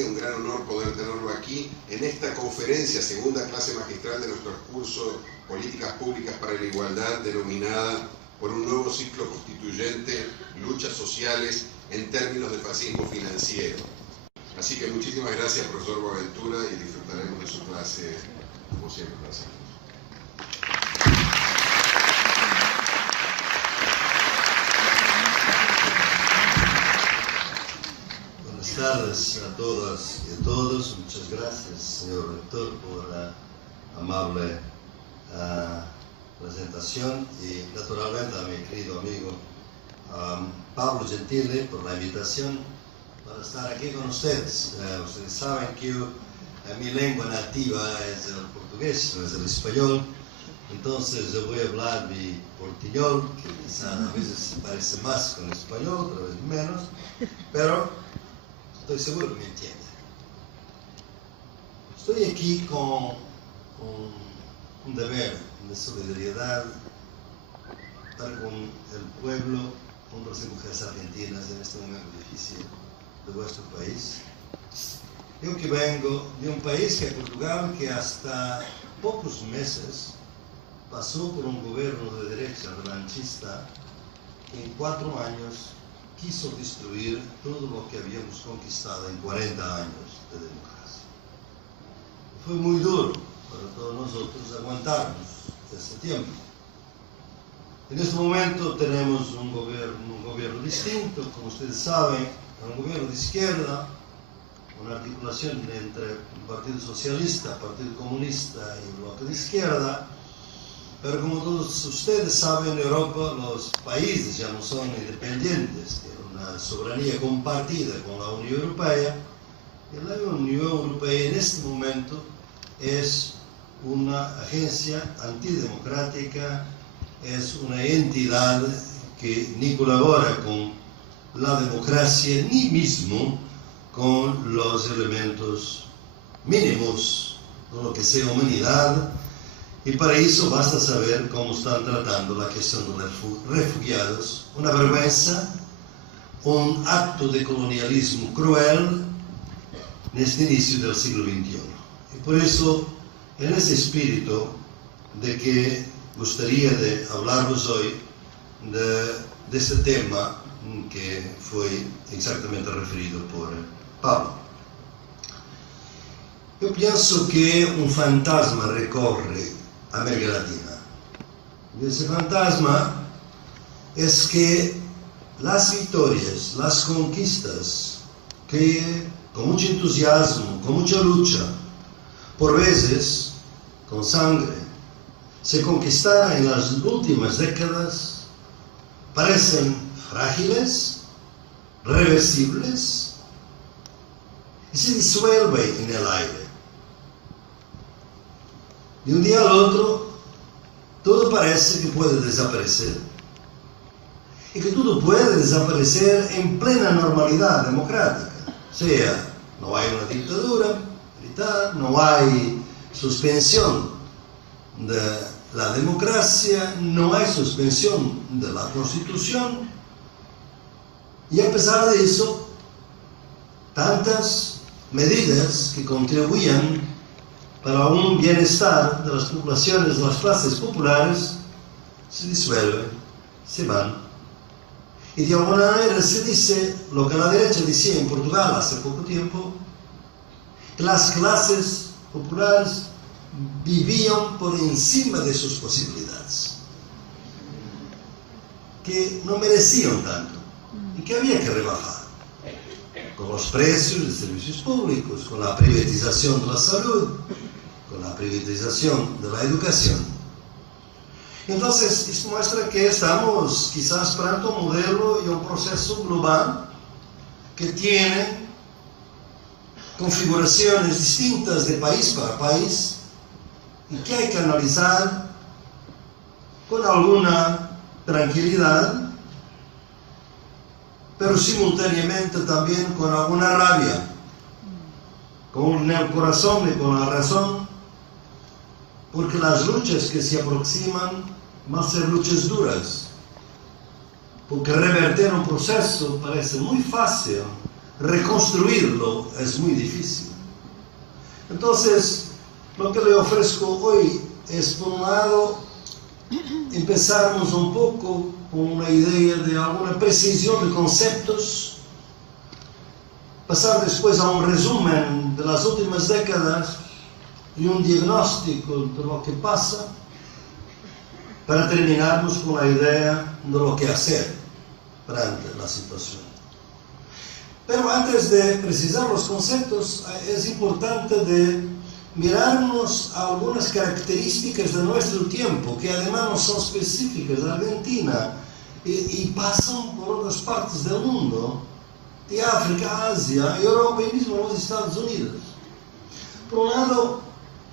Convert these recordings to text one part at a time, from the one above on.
alegría, un gran honor poder tenerlo aquí en esta conferencia, segunda clase magistral de nuestro curso Políticas Públicas para la Igualdad, denominada por un nuevo ciclo constituyente, luchas sociales en términos de fascismo financiero. Así que muchísimas gracias, profesor Boaventura, y disfrutaremos de su clase como siempre lo hacemos. Buenas tardes a todas y a todos. Muchas gracias, señor rector, por la amable presentación y naturalmente a mi querido amigo Pablo Gentile por la invitación para estar aquí con ustedes. Ustedes saben que mi lengua nativa es el portugués, no es el español, entonces yo voy a hablar mi portuñol, que quizá a veces parece más con el español, otra vez menos, pero estoy seguro que me entiende. Estoy aquí con un deber de solidaridad para con el pueblo, con las mujeres argentinas en este momento difícil de vuestro país. Yo que vengo de un país que es Portugal, que hasta pocos meses pasó por un gobierno de derecha revanchista que en 4 años quiso destruir todo lo que habíamos conquistado en 40 años de democracia. Fue muy duro para todos nosotros aguantarnos ese tiempo. En este momento tenemos un gobierno distinto, como ustedes saben, un gobierno de izquierda, una articulación entre el Partido Socialista, el Partido Comunista y el Bloque de Izquierda, pero como todos ustedes saben, en Europa los países ya no son independientes, tienen una soberanía compartida con la Unión Europea, y la Unión Europea en este momento es una agencia antidemocrática, es una entidad que ni colabora con la democracia ni mismo con los elementos mínimos de lo que sea humanidad, y para eso basta saber cómo están tratando la cuestión de los refugiados, una vergüenza, un acto de colonialismo cruel en este inicio del siglo XXI. Y por eso, en ese espíritu de que gustaría de hablaros hoy de este tema que fue exactamente referido por Pablo. Yo pienso que un fantasma recorre América Latina. Y ese fantasma es que las victorias, las conquistas, que con mucho entusiasmo, con mucha lucha, por veces con sangre, se conquistaron en las últimas décadas, parecen frágiles, reversibles, y se disuelven en el aire. De un día al otro, todo parece que puede desaparecer, y que todo puede desaparecer en plena normalidad democrática. O sea, no hay una dictadura militar, no hay suspensión de la democracia, no hay suspensión de la Constitución, y a pesar de eso, tantas medidas que contribuían para un bienestar de las poblaciones, de las clases populares, se disuelven, se van. Y de alguna manera se dice lo que la derecha decía en Portugal hace poco tiempo, que las clases populares vivían por encima de sus posibilidades, que no merecían tanto y que había que rebajar con los precios de servicios públicos, con la privatización de la salud, con la privatización de la educación. Entonces, esto muestra que estamos quizás frente a un modelo y un proceso global que tiene configuraciones distintas de país para país, y que hay que analizar con alguna tranquilidad, pero simultáneamente también con alguna rabia, con el corazón y con la razón, porque las luchas que se aproximan van a ser luchas duras, porque revertir un proceso parece muy fácil reconstruirlo es muy difícil. Entonces, lo que le ofrezco hoy es, por un lado, empezarmos un poco con una idea de alguna precisión de conceptos, pasar después a un resumen de las últimas décadas y un diagnóstico de lo que pasa, para terminarnos con la idea de lo que hacer frente a la situación. Pero antes de precisar los conceptos, es importante de mirarnos a algunas características de nuestro tiempo, que además no son específicas de Argentina y pasan por otras partes del mundo, de África, Asia, Europa y mismo los Estados Unidos. Por un lado,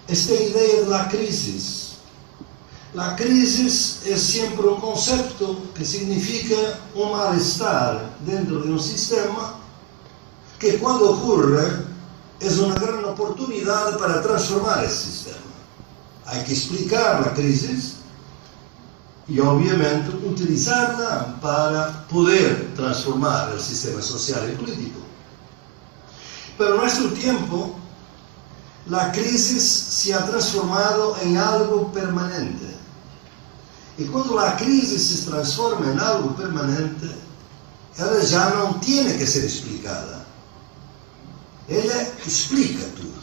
esta idea de la crisis. La crisis es siempre un concepto que significa un malestar dentro de un sistema que, cuando ocurre, es una gran oportunidad para transformar el sistema. Hay que explicar la crisis y, obviamente, utilizarla para poder transformar el sistema social y político. Pero en nuestro tiempo, la crisis se ha transformado en algo permanente. Y cuando la crisis se transforma en algo permanente, ella ya no tiene que ser explicada. Ella explica todo.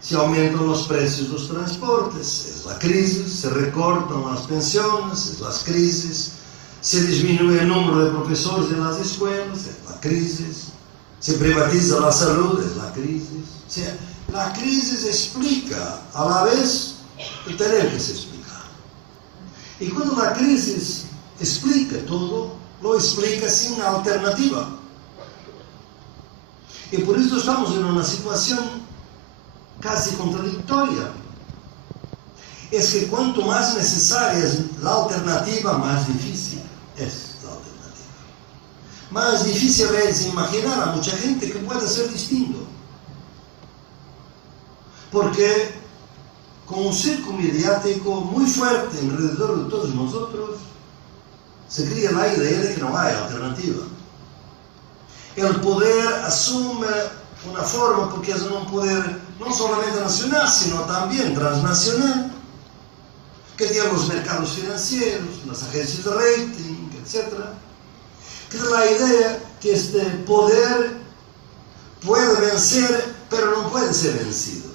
Se aumentan los precios de los transportes, es la crisis. Se recortan las pensiones, es la crisis. Se disminuye el número de profesores en las escuelas, es la crisis. Se privatiza la salud, es la crisis. O sea, la crisis explica a la vez el tener que se explicar. Y cuando la crisis explica todo, lo explica sin alternativa. Y por eso estamos en una situación casi contradictoria. Es que cuanto más necesaria es la alternativa, más difícil es la alternativa. Más difícil es imaginar a mucha gente que pueda ser distinto. Porque con un circo mediático muy fuerte alrededor de todos nosotros, se crea la idea de que no hay alternativa. El poder asume una forma, porque es un poder no solamente nacional, sino también transnacional, que tiene los mercados financieros, las agencias de rating, etc. Que es la idea que este poder puede vencer, pero no puede ser vencido.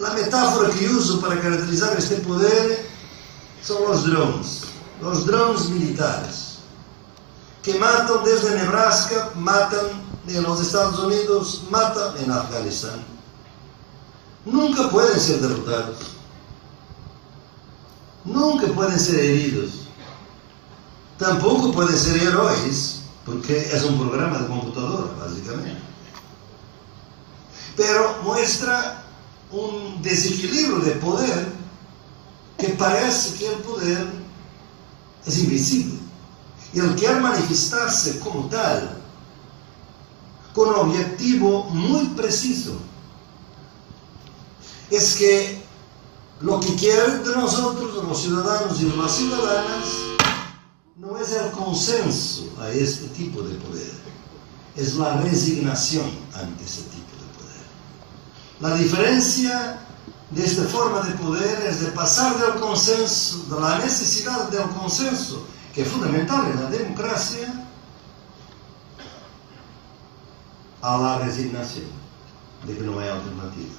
La metáfora que uso para caracterizar este poder son los drones militares, que matan desde Nebraska, matan en los Estados Unidos, matan en Afganistán. Nunca pueden ser derrotados, nunca pueden ser heridos, tampoco pueden ser héroes, porque es un programa de computadora, básicamente. Pero muestra un desequilibrio de poder que parece que el poder es invisible. Y él quiere manifestarse como tal, con un objetivo muy preciso. Es que lo que quiere de nosotros, de los ciudadanos y de las ciudadanas, no es el consenso a este tipo de poder, es la resignación ante ese tipo de poder. La diferencia de esta forma de poder es de pasar del consenso, de la necesidad del consenso, que es fundamental en la democracia, a la resignación de que no hay alternativa.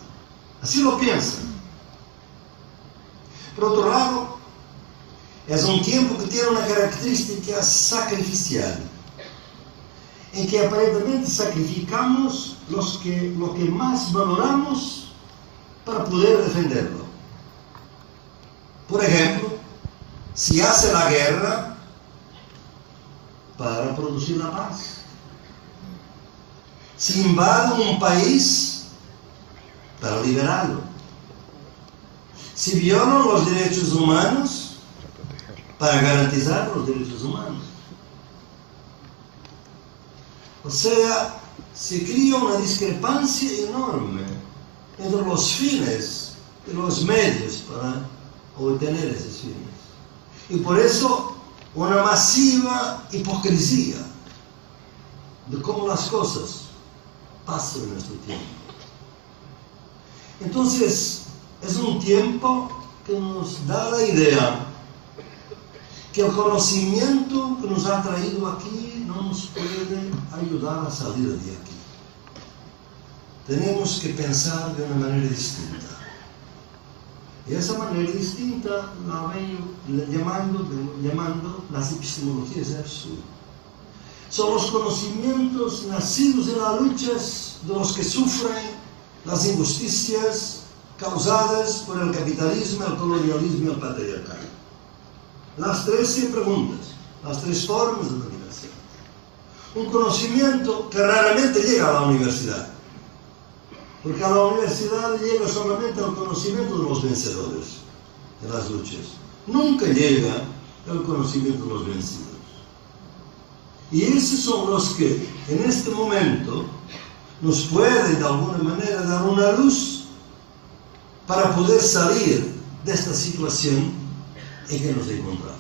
Así lo piensan. Por otro lado, es un tiempo que tiene una característica sacrificial, en que aparentemente sacrificamos lo que más valoramos para poder defenderlo. Por ejemplo, se hace la guerra para producir la paz. Se invade un país para liberarlo. Se violan los derechos humanos para garantizar los derechos humanos. O sea, se crea una discrepancia enorme entre los fines y los medios para obtener esos fines. Y por eso una masiva hipocresía de cómo las cosas pasan en nuestro tiempo. Entonces, es un tiempo que nos da la idea que el conocimiento que nos ha traído aquí no nos puede ayudar a salir de aquí. Tenemos que pensar de una manera distinta. Y esa manera distinta la vengo llamando las epistemologías del sur. Son los conocimientos nacidos en las luchas de los que sufren las injusticias causadas por el capitalismo, el colonialismo y el patriarcado. Las tres 100 preguntas, las tres formas de dominación. Un conocimiento que raramente llega a la universidad, porque a la universidad llega solamente el conocimiento de los vencedores en las luchas. Nunca llega el conocimiento de los vencidos. Y esos son los que en este momento nos pueden de alguna manera dar una luz para poder salir de esta situación en que nos encontramos.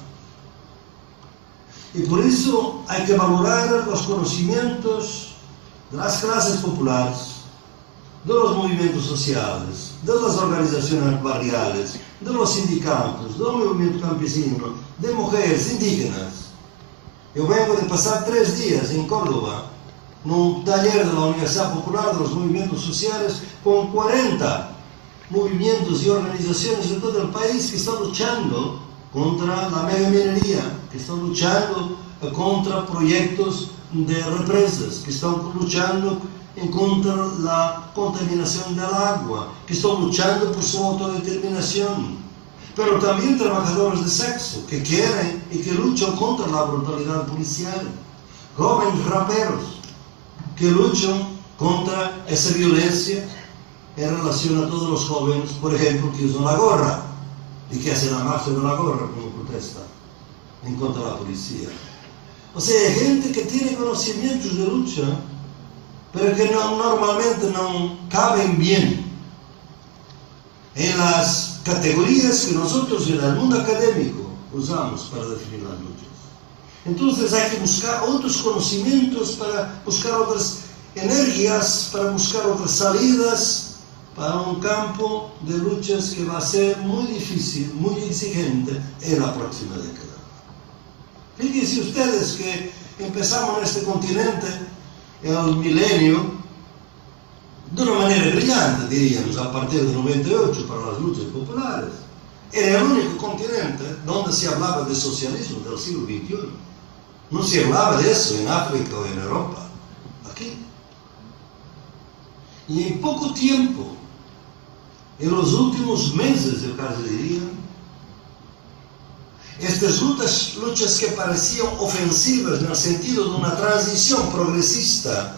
Y por eso hay que valorar los conocimientos de las clases populares, de los movimientos sociales, de las organizaciones barriales, de los sindicatos, del movimiento campesino, de mujeres indígenas. Eu vengo de pasar 3 días en Córdoba, num taller de la Universidad Popular de los Movimientos Sociales, con 40 movimientos y organizaciones de todo el país que están luchando contra la megaminería, que están luchando contra proyectos de represas, que están luchando en contra la contaminación del agua, que están luchando por su autodeterminación. Pero también trabajadores de sexo que quieren y que luchan contra la brutalidad policial. Jóvenes raperos que luchan contra esa violencia en relación a todos los jóvenes, por ejemplo, que usan la gorra y que hacen la marcha de la gorra como protesta en contra de la policía. O sea, hay gente que tiene conocimientos de lucha, pero que normalmente no caben bien en las categorías que nosotros en el mundo académico usamos para definir las luchas. Entonces hay que buscar otros conocimientos, para buscar otras energías, para buscar otras salidas para un campo de luchas que va a ser muy difícil, muy exigente en la próxima década. Fíjense ustedes que empezamos en este continente el milenio de una manera brillante, diríamos, a partir de 98 para las luchas populares. Era el único continente donde se hablaba de socialismo del siglo XXI. No se hablaba de eso en África o en Europa, aquí. Y en poco tiempo, en los últimos meses, yo casi diría, estas luchas que parecían ofensivas en el sentido de una transición progresista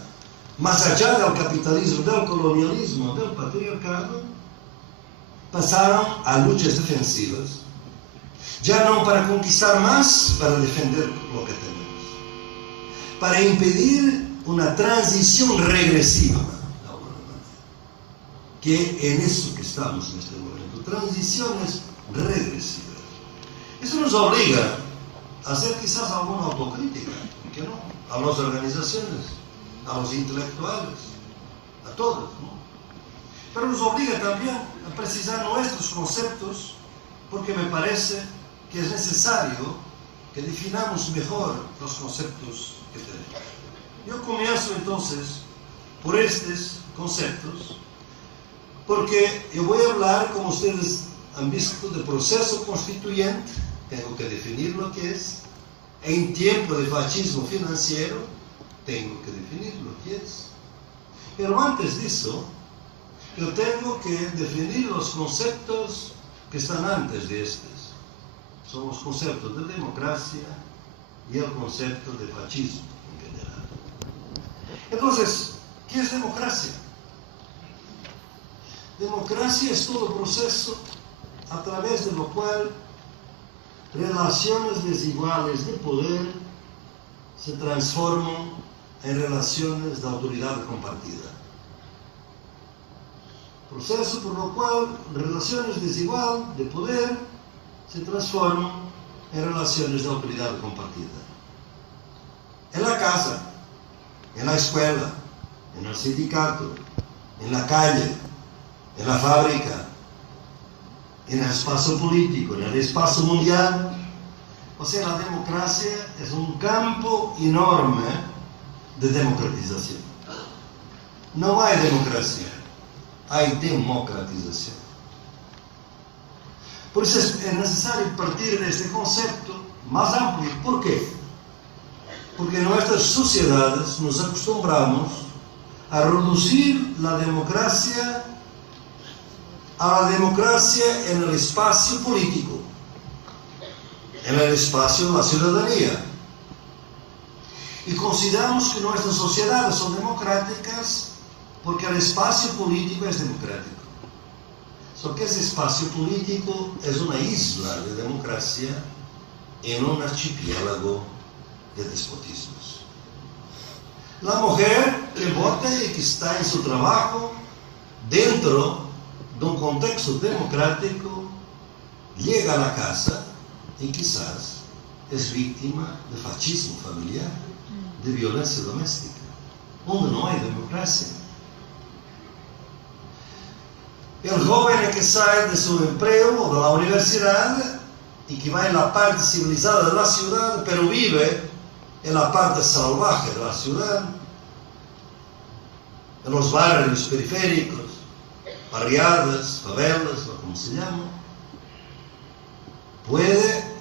más allá del capitalismo, del colonialismo, del patriarcado, pasaron a luchas defensivas, ya no para conquistar más, para defender lo que tenemos, para impedir una transición regresiva, que en eso que estamos en este momento, transiciones regresivas. Eso nos obliga a hacer quizás alguna autocrítica, ¿por qué no? A las organizaciones, a los intelectuales, a todos, ¿no? Pero nos obliga también a precisar nuestros conceptos, porque me parece que es necesario que definamos mejor los conceptos que tenemos. Yo comienzo entonces por estos conceptos, porque yo voy a hablar, como ustedes han visto, de proceso constituyente, tengo que definir lo que es, en tiempo de fascismo financiero, tengo que definir lo que es. Pero antes de eso, yo tengo que definir los conceptos que están antes de estos. Son los conceptos de democracia y el concepto de fascismo en general. Entonces, ¿qué es democracia? Democracia es todo proceso a través de lo cual relaciones desiguales de poder se transforman en relaciones de autoridad compartida. Proceso por lo cual relaciones desiguales de poder se transforman en relaciones de autoridad compartida. En la casa, en la escuela, en el sindicato, en la calle, en la fábrica, en el espacio político, en el espacio mundial. O sea, la democracia es un campo enorme de democratización. No hay democracia, hay democratización. Por eso es necesario partir de este concepto más amplio. ¿Por qué? Porque en nuestras sociedades nos acostumbramos a reducir la democracia a la democracia en el espacio político, en el espacio de la ciudadanía. Y consideramos que nuestras sociedades son democráticas porque el espacio político es democrático. Só que ese espacio político es una isla de democracia en un archipiélago de despotismos. La mujer que vota y que está en su trabajo dentro de un contexto democrático llega a la casa y quizás es víctima de fascismo familiar, de violencia doméstica, donde no hay democracia. El joven que sale de su empleo o de la universidad y que va en la parte civilizada de la ciudad, pero vive en la parte salvaje de la ciudad, en los barrios periféricos, barriadas, favelas, o como se llama, puede,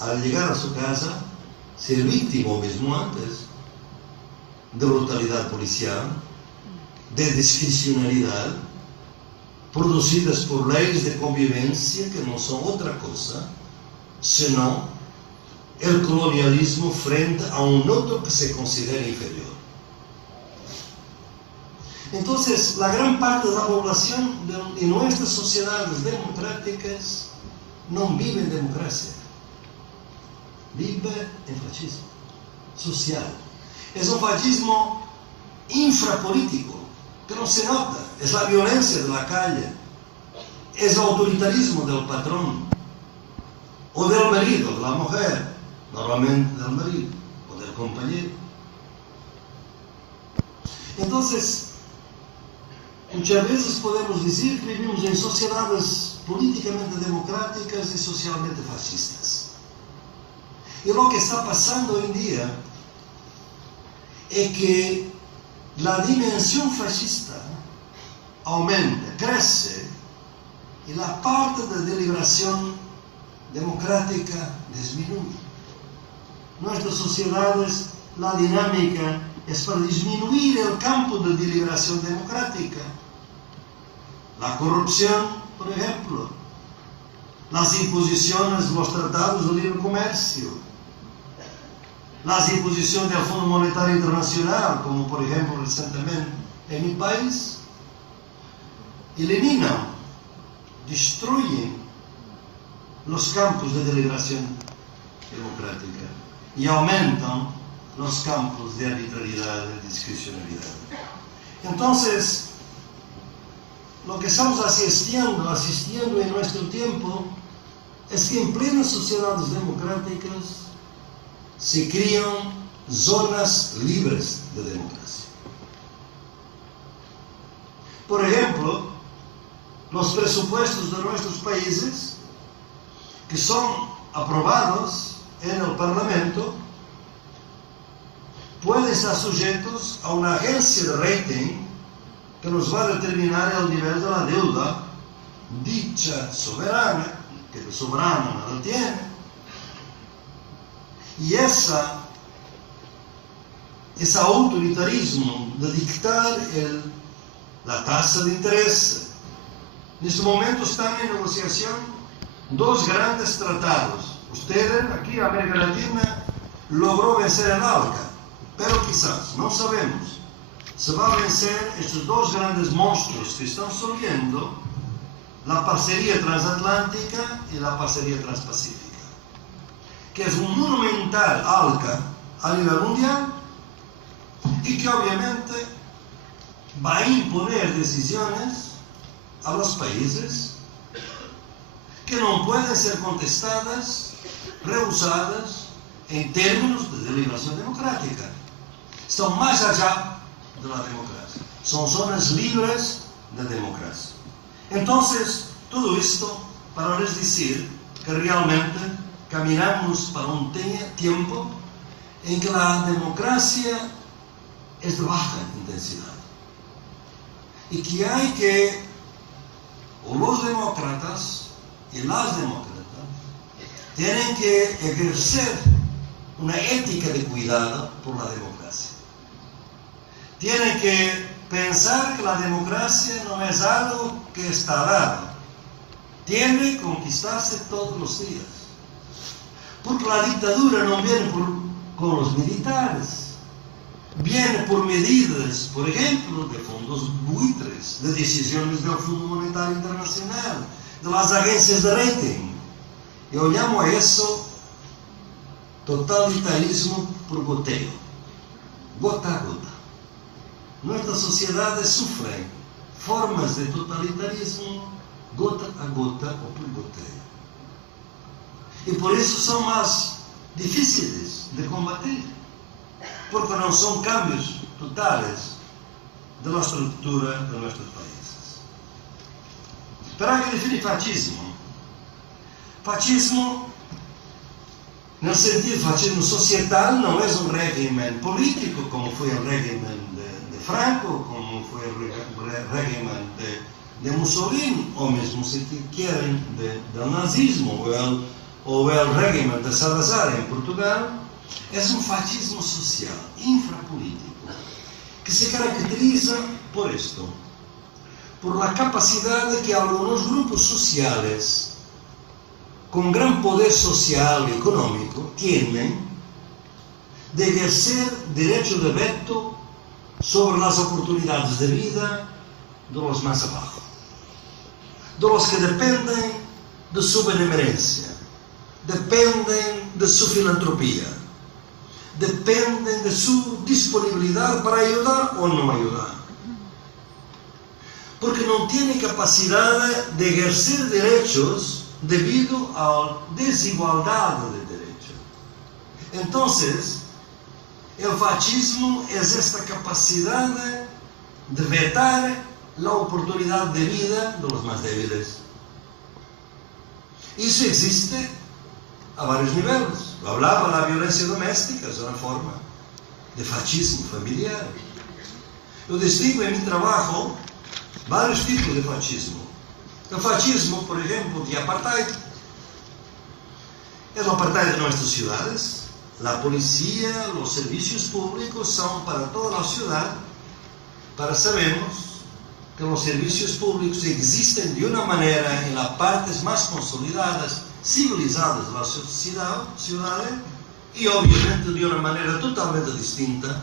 al llegar a su casa, ser víctima mismo antes de brutalidad policial, de discrecionalidad, producidas por leyes de convivencia que no son otra cosa, sino el colonialismo frente a un otro que se considera inferior. Entonces, la gran parte de la población de nuestras sociedades democráticas no vive en democracia, vive en fascismo social. Es un fascismo infrapolítico, que no se nota. Es la violencia de la calle, es el autoritarismo del patrón, o del marido, de la mujer, normalmente del marido, o del compañero. Entonces, muchas veces podemos decir que vivimos en sociedades políticamente democráticas y socialmente fascistas. Y lo que está pasando hoy en día es que la dimensión fascista aumenta, crece, y la parte de deliberación democrática disminuye. Nuestras sociedades, la dinámica es para disminuir el campo de deliberación democrática. La corrupción, por ejemplo, las imposiciones de los tratados de libre comercio, las imposiciones del Fondo Monetario Internacional, como por ejemplo recientemente en mi país, eliminan, destruyen los campos de deliberación democrática y aumentan los campos de arbitrariedad y discrecionalidad. Entonces, lo que estamos asistiendo en nuestro tiempo es que en plenas sociedades democráticas se crean zonas libres de democracia. Por ejemplo, los presupuestos de nuestros países que son aprobados en el Parlamento pueden estar sujetos a una agencia de rating que nos va a determinar el nivel de la deuda dicha soberana, que de soberana nada tiene. Y ese autoritarismo de dictar la tasa de interés. En este momento están en negociación dos grandes tratados. Ustedes, aquí en América Latina, logró vencer el ALCA, pero quizás, no sabemos, se va a vencer estos dos grandes monstruos que están surgiendo, la parcería transatlántica y la parcería transpacífica, que es un monumental ALCA a nivel mundial y que obviamente va a imponer decisiones a los países que no pueden ser contestadas, rehusadas en términos de deliberación democrática. estão mais allá da democracia. São zonas livres da democracia. Então, tudo isto para lhes dizer que realmente caminhamos para um tempo em que a democracia é de baixa intensidade. E que há que os demócratas e as demócratas têm que exercer uma ética de cuidado por la democracia. Tienen que pensar que la democracia no es algo que está dado. Tiene que conquistarse todos los días. Porque la dictadura no viene con los militares. Viene por medidas, por ejemplo, de fondos buitres, de decisiones del Fondo Monetario Internacional, de las agencias de rating. Eu llamo a eso totalitarismo por goteo, gota a gota. Nuestras sociedades sufren formas de totalitarismo gota a gota ou por goteo. E por isso são mais difíceis de combater, porque não são cambios totais da estrutura de nossos países. Para que definir fascismo? Fascismo, no sentido fascismo societal, não é um regime político, como foi o regime de Franco, como foi o regime de Mussolini, ou mesmo, se querem, do nazismo, ou o regime de Salazar em Portugal. É um fascismo social, infrapolítico, que se caracteriza por isto, por a capacidade que alguns grupos sociais com gran poder social e económico tienen de ejercer derecho de veto sobre las oportunidades de vida de los más abajo, de los que dependen de su benevolencia, dependen de su filantropía, dependen de su disponibilidad para ayudar o no ayudar, porque no tienen capacidad de ejercer derechos devido à desigualdade de direito. Então, o fascismo é esta capacidade de vetar a oportunidade de vida dos mais débiles. Isso existe a vários níveis. Eu falava da violência doméstica, é uma forma de fascismo familiar. Eu distingo em meu trabalho vários tipos de fascismo. O fascismo, por exemplo, de apartheid. É o apartheid de nossas cidades. A polícia, os serviços públicos são para toda a cidade, para sabermos que os serviços públicos existem de uma maneira em las partes mais consolidadas, civilizadas da cidade, e obviamente de uma maneira totalmente distinta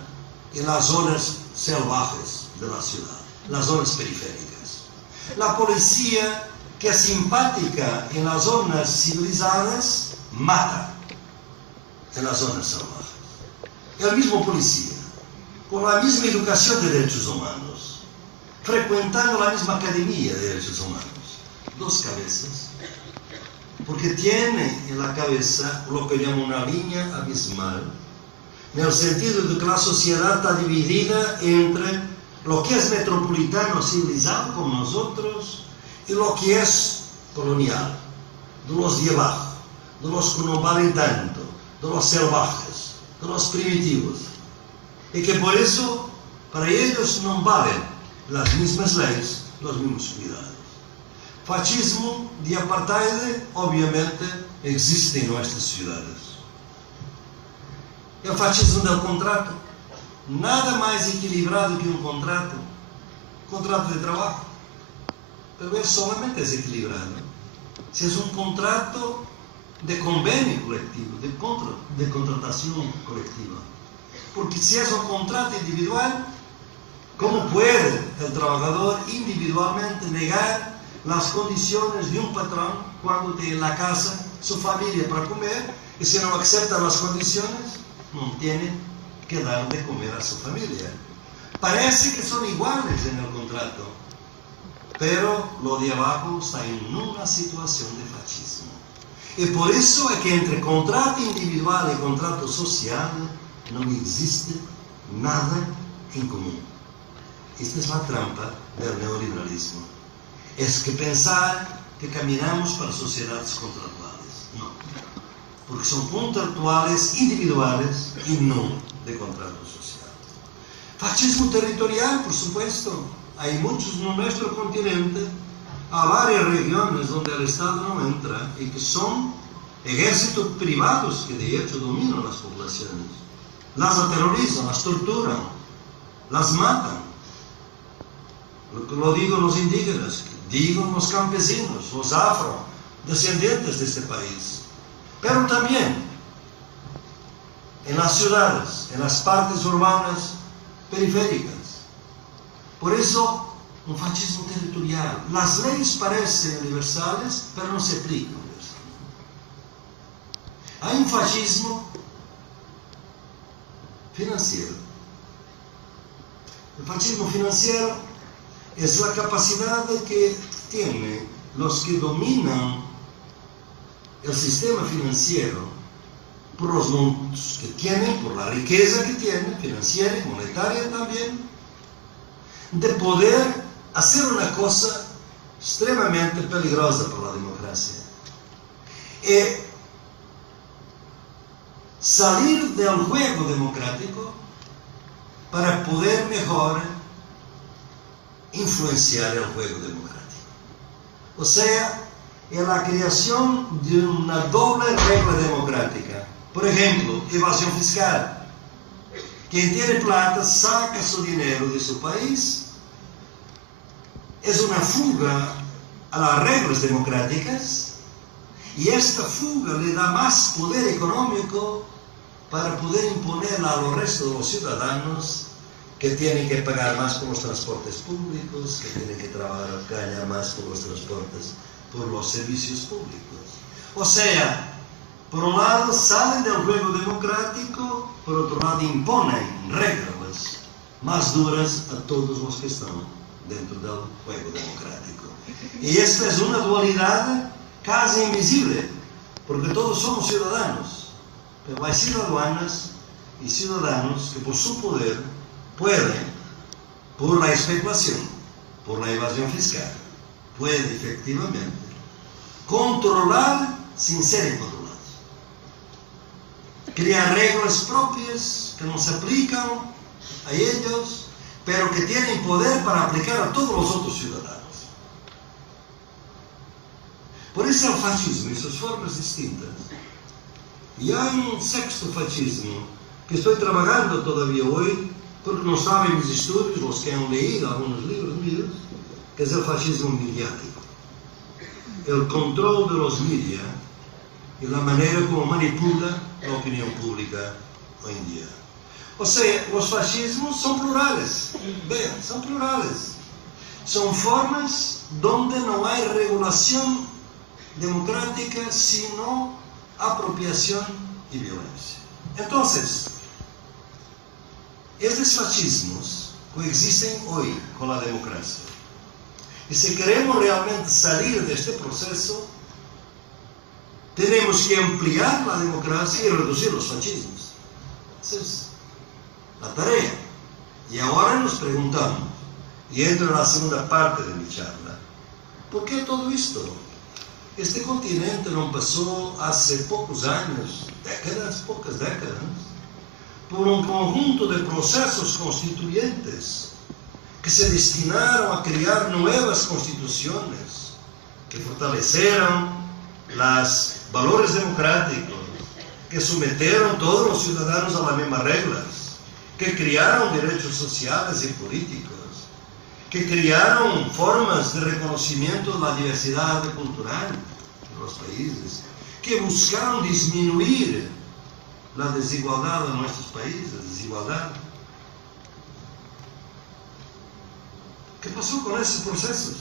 em las zonas selvagens da cidade, nas zonas periféricas. A polícia, que é simpática em las zonas civilizadas, mata em las zonas selvagens. É o mesmo polícia, com a mesma educação de direitos humanos, frequentando a mesma academia de direitos humanos. Dos cabeças, porque tem na cabeça o que chamam uma linha abismal, no sentido de que a sociedade está dividida entre lo que es metropolitano civilizado como nosotros y lo que es colonial, de los de abajo, de los que no valen tanto, de los selvajes, de los primitivos. Y que por eso, para ellos no valen las mismas leyes, los mismos cuidados. Fascismo de apartheid, obviamente, existe en nuestras ciudades. El fascismo del contrato. Nada mais equilibrado que um contrato de trabalho. Pero é solamente desequilibrado se é um contrato de convênio coletivo, de contratação coletiva. Porque se é um contrato individual, como pode o trabalhador individualmente negar as condições de um patrão quando tem na casa sua família para comer e se não aceita as condições, não tem que dar de comer a sua família. Parece que são iguais no contrato, pero lo de abajo está em uma situação de fascismo. E por isso é que entre contrato individual e contrato social não existe nada en común. Esta es la trampa del neoliberalismo. Es que pensar que caminamos para sociedades contractuales. No. Porque son contractuales individuales y no de contrato social. Fascismo territorial, por supuesto. Hay muchos en nuestro continente, a varias regiones donde el Estado no entra y que son ejércitos privados que de hecho dominan las poblaciones. Las aterrorizan, las torturan, las matan. Lo digo los indígenas, digo los campesinos, los afrodescendientes de este país. Pero también en las ciudades, en las partes urbanas periféricas. Por eso, un fascismo territorial. Las leyes parecen universales, pero no se aplican universalmente. Hay un fascismo financiero. El fascismo financiero es la capacidad que tienen los que dominan el sistema financiero por los montos que tienen, por la riqueza que tienen, financiera y monetaria también, de poder hacer una cosa extremadamente peligrosa para la democracia. Salir del juego democrático para poder mejor influenciar el juego democrático. O sea, en la creación de una doble regla democrática. Por ejemplo, evasión fiscal. Quien tiene plata saca su dinero de su país. Es una fuga a las reglas democráticas y esta fuga le da más poder económico para poder imponerla a los restos de los ciudadanos que tienen que pagar más por los transportes públicos, que tienen que ganar más por los transportes, por los servicios públicos. O sea, por un lado salen del juego democrático, por otro lado imponen reglas más duras a todos los que están dentro del juego democrático. Y esta es una dualidad casi invisible, porque todos somos ciudadanos, pero hay ciudadanas y ciudadanos que por su poder pueden, por la especulación, por la evasión fiscal, pueden efectivamente controlar sin ser controlados. Crear reglas propias que no se aplican a ellos, pero que tienen poder para aplicar a todos los otros ciudadanos. Por eso el fascismo y sus formas distintas. Y hay un sexto fascismo que estoy trabajando todavía hoy, porque no saben mis estudios, los que han leído algunos libros míos, que es el fascismo mediático. El control de los medios y la manera como manipula la opinión pública hoy en día. O sea, los fascismos son plurales. Vean, son plurales. Son formas donde no hay regulación democrática, sino apropiación y violencia. Entonces, estos fascismos coexisten hoy con la democracia. Y si queremos realmente salir de este proceso, tenemos que ampliar la democracia y reducir los fascismos. Esa es la tarea. Y ahora nos preguntamos, y entro en la segunda parte de mi charla, ¿por qué todo esto? Este continente no pasó hace pocos años, décadas, pocas décadas, por un conjunto de procesos constituyentes que se destinaron a crear nuevas constituciones que fortalecieron los valores democráticos, que sometieron a todos los ciudadanos a las mismas reglas, que crearon derechos sociales y políticos, que crearon formas de reconocimiento de la diversidad cultural de los países, que buscaron disminuir la desigualdad en nuestros países, desigualdad. ¿Qué pasó con esos procesos?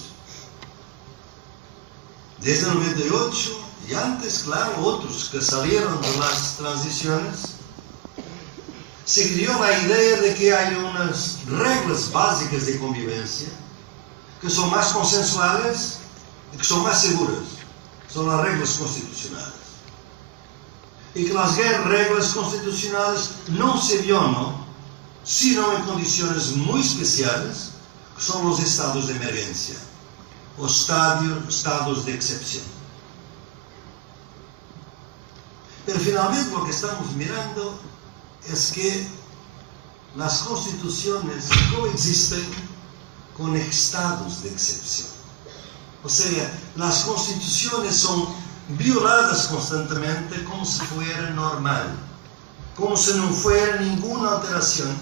Desde el 98 y antes, claro, otros que salieron de las transiciones, se creó la idea de que hay unas reglas básicas de convivencia que son más consensuales y que son más seguras. Son las reglas constitucionales. Y que las reglas constitucionales no se violan sino en condiciones muy especiales, que son los estados de emergencia, o estados de excepción. Pero finalmente lo que estamos mirando es que las constituciones coexisten con estados de excepción. O sea, las constituciones son violadas constantemente como si fuera normal, como si no fuera ninguna alteración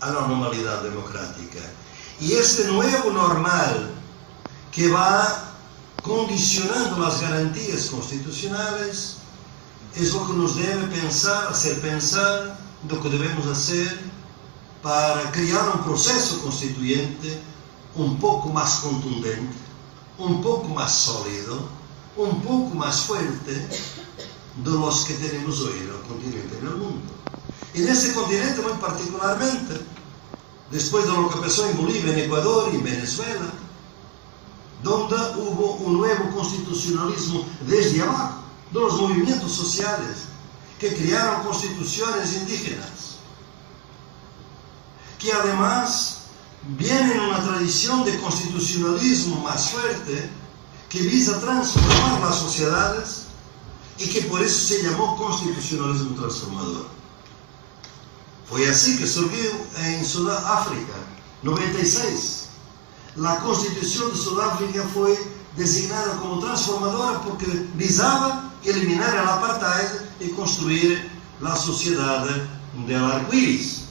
a la normalidad democrática. Y este nuevo normal que va condicionando las garantías constitucionales es lo que nos debe hacer pensar lo que debemos hacer para crear un proceso constituyente un poco más contundente, un poco más sólido, un poco más fuerte de los que tenemos hoy en el continente y en el mundo. En este continente muy particularmente, después de lo que pasó en Bolivia, en Ecuador y en Venezuela, donde hubo un nuevo constitucionalismo desde abajo, de los movimientos sociales que crearon constituciones indígenas, que además vienen en una tradición de constitucionalismo más fuerte, que visa transformar las sociedades y que por eso se llamó constitucionalismo transformador. Fue así que surgió en Sudáfrica, 96. La Constitución de Sudáfrica fue designada como transformadora porque visaba eliminar el apartheid y construir la sociedad del arco iris,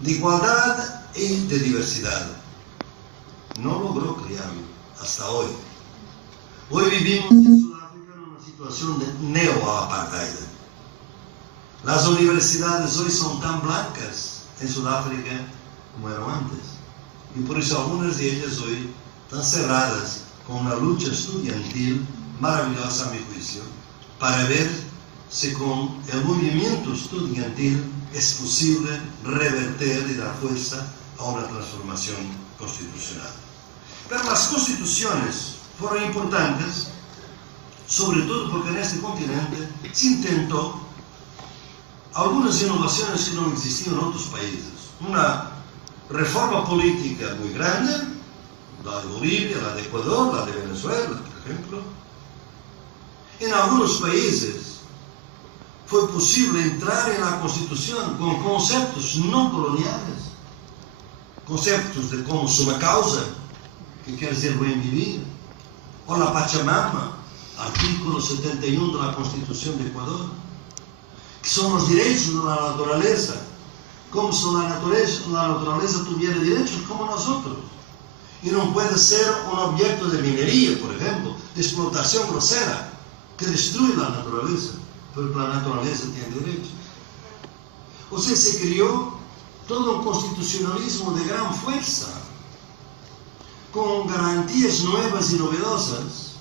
de igualdad y de diversidad. No logró crearlo hasta hoy. Hoy vivimos en Sudáfrica en una situación de neo-apartheid. Las universidades hoy son tan blancas en Sudáfrica como eran antes. Y por eso algunas de ellas hoy están cerradas con una lucha estudiantil maravillosa a mi juicio, para ver si con el movimiento estudiantil es posible reverter y dar fuerza a una transformación constitucional. Pero las constituciones fueron importantes, sobre todo porque en este continente se intentó algunas innovaciones que no existían en otros países. Una reforma política muy grande, la de Bolivia, la de Ecuador, la de Venezuela, por ejemplo. En algunos países fue posible entrar en la Constitución con conceptos no coloniales, conceptos de como suma causa, que quiere decir buen vivir, o la Pachamama, artículo 71 de la Constitución de Ecuador, que son los derechos de la naturaleza, como si la naturaleza tuviera derechos como nosotros, y no puede ser un objeto de minería, por ejemplo, de explotación grosera, que destruye la naturaleza, pero la naturaleza tiene derechos. O sea, se creó todo un constitucionalismo de gran fuerza, con garantías nuevas y novedosas,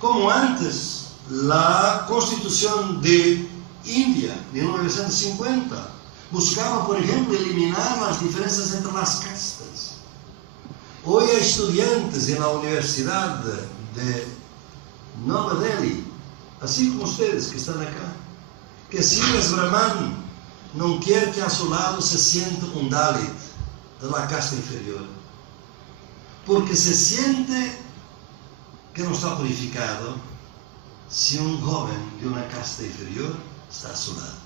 como antes la Constitución de India, de 1950, buscaba, por ejemplo, eliminar las diferencias entre las castas. Hoy hay estudiantes en la Universidad de Nueva Delhi, así como ustedes que están acá, que si es Brahman, no quiere que a su lado se sienta un Dalit de la casta inferior, porque se siente que no está purificado si un joven de una casta inferior está a su lado.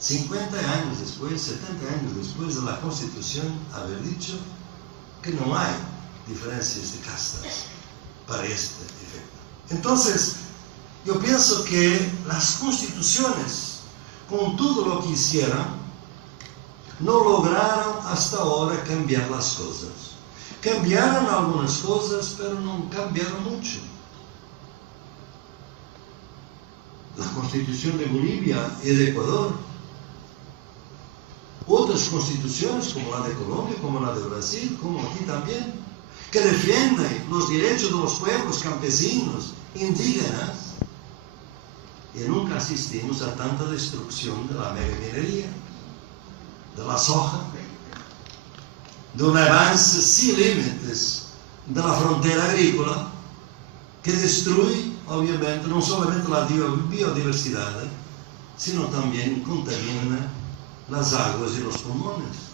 50 años después, 70 años después de la Constitución haber dicho que no hay diferencias de castas para este efecto. Entonces, yo pienso que las constituciones, con todo lo que hicieron, no lograron hasta ahora cambiar las cosas. Cambiaron algunas cosas, pero no cambiaron mucho. La Constitución de Bolivia y de Ecuador, otras constituciones como la de Colombia, como la de Brasil, como aquí también, que defienden los derechos de los pueblos campesinos, indígenas, y nunca asistimos a tanta destrucción de la megaminería, de la soja, de un avance sin límites de la frontera agrícola, que destruye, obviamente, no solamente la biodiversidad, sino también contamina las aguas y los pulmones.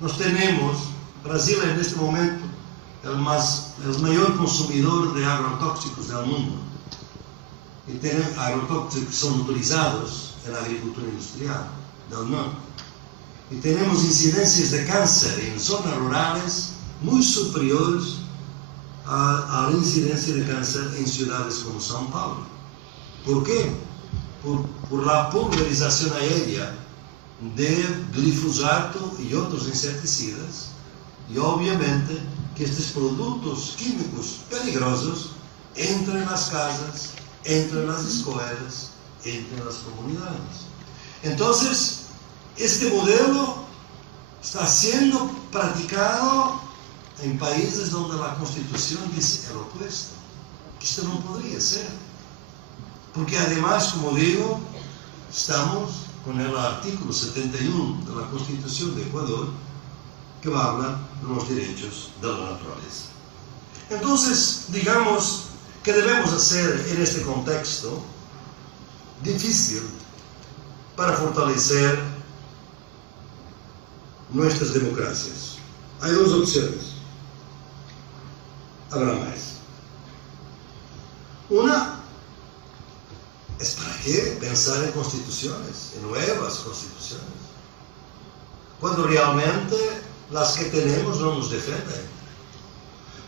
Nós tenemos, Brasil é neste momento el mayor consumidor de agrotóxicos del mundo. Y tenemos agrotóxicos que son utilizados en la agricultura industrial del norte. Y tenemos incidencias de cáncer en zonas rurales muy superiores a la incidencia de cáncer en ciudades como São Paulo. ¿Por qué? Por la pulverización aérea de glifosato y otros insecticidas, y obviamente que estos productos químicos peligrosos entran en las casas, entran en las escuelas, entran en las comunidades. Entonces, este modelo está siendo practicado en países donde la Constitución dice el opuesto, que esto no podría ser. Porque además, como digo, estamos con el artículo 71 de la Constitución de Ecuador, que va a hablar de los derechos de la naturaleza. Entonces, digamos, ¿qué debemos hacer en este contexto difícil para fortalecer nuestras democracias? Hay dos opciones. Habrá más. Una es para qué pensar en constituciones, en nuevas constituciones, cuando realmente las que tenemos no nos defienden.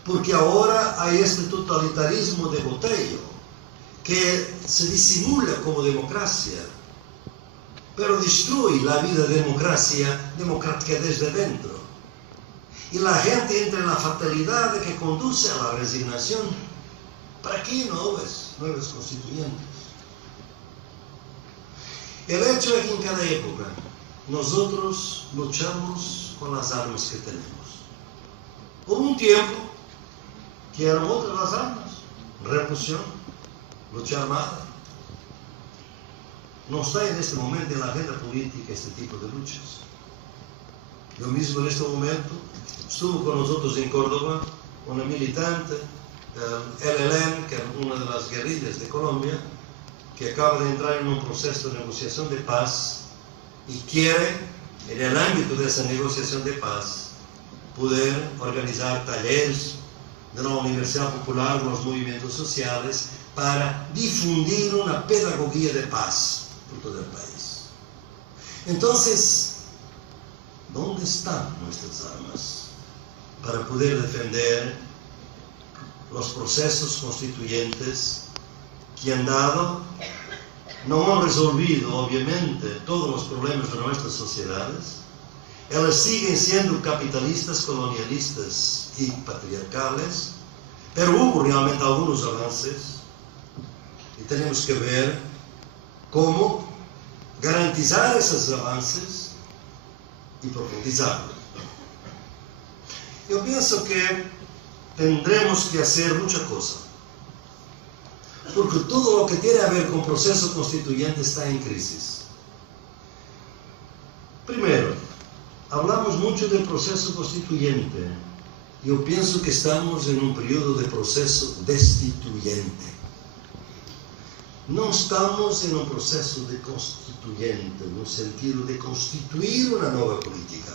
Porque ahora hay este totalitarismo de botello que se disimula como democracia, pero destruye la vida democrática desde dentro. Y la gente entra en la fatalidad que conduce a la resignación. ¿Para qué nuevos constituyentes? El hecho es que en cada época nosotros luchamos con las armas que tenemos. Hubo un tiempo que eran otras las armas: represión, lucha armada. No está en este momento en la agenda política este tipo de luchas. Yo mismo en este momento estuve con nosotros en Córdoba, una militante del ELN, que es una de las guerrillas de Colombia, que acaba de entrar en un proceso de negociación de paz y quiere, en el ámbito de esa negociación de paz, poder organizar talleres de la Universidad Popular, de los movimientos sociales, para difundir una pedagogía de paz por todo el país. Entonces, ¿dónde están nuestras armas para poder defender los procesos constituyentes que han dado, no han resolvido obviamente todos los problemas de nuestras sociedades? Ellas siguen siendo capitalistas, colonialistas y patriarcales, pero hubo realmente algunos avances y tenemos que ver cómo garantizar esos avances y profundizarlos. Yo pienso que tendremos que hacer muchas cosas, porque todo lo que tiene a ver con proceso constituyente está en crisis. Primero, hablamos mucho del proceso constituyente. Yo pienso que estamos en un periodo de proceso destituyente. No estamos en un proceso de constituyente, en un sentido de constituir una nueva política.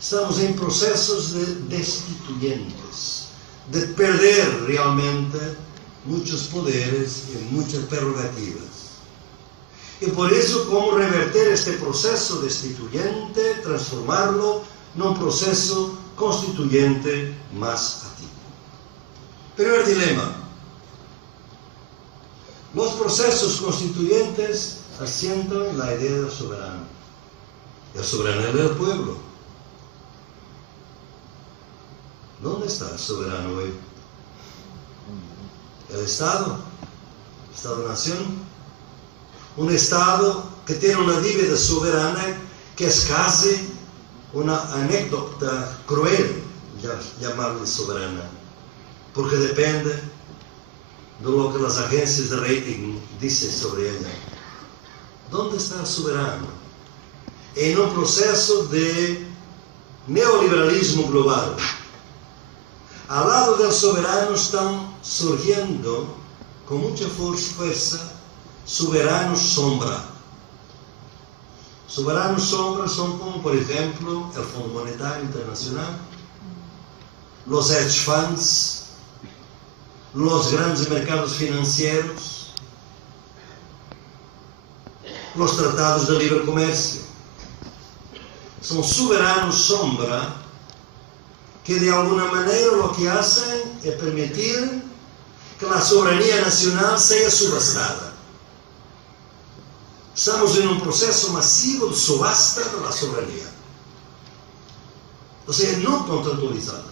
Estamos en procesos de destituyentes, de perder realmente muchos poderes y muchas prerrogativas. Y por eso, ¿cómo revertir este proceso destituyente, transformarlo en un proceso constituyente más activo? Primer dilema: los procesos constituyentes asientan en la idea del soberano. El soberano es del pueblo. ¿Dónde está el soberano hoy? El Estado, Estado-nación. Un Estado que tiene una dívida soberana que es casi una anécdota cruel llamarle soberana, porque depende de lo que las agencias de rating dicen sobre ella. ¿Dónde está el soberano? En un proceso de neoliberalismo global. Al lado del soberano están surgiendo con mucha fuerza soberanos sombra. Soberanos sombras son como, por ejemplo, el Fondo Monetario Internacional, los hedge funds, los grandes mercados financieros, los tratados de libre comercio. Son soberanos sombra que de alguna manera lo que hacen es permitir que la soberanía nacional sea subastada. Estamos en un proceso masivo de subasta de la soberanía. O sea, no contractualizada.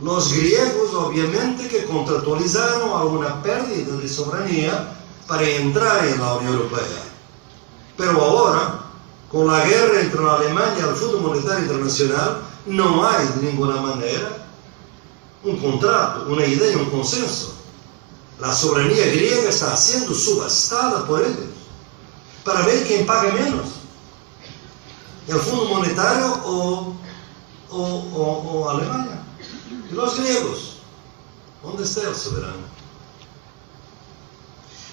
Los griegos, obviamente, que contractualizaron alguna pérdida de soberanía para entrar en la Unión Europea. Pero ahora, con la guerra entre la Alemania y el Fondo Monetario Internacional, no hay de ninguna manera un contrato, una idea, un consenso. La soberanía griega está siendo subastada por ellos para ver quién paga menos, el Fondo Monetario o Alemania. Y los griegos, ¿dónde está el soberano?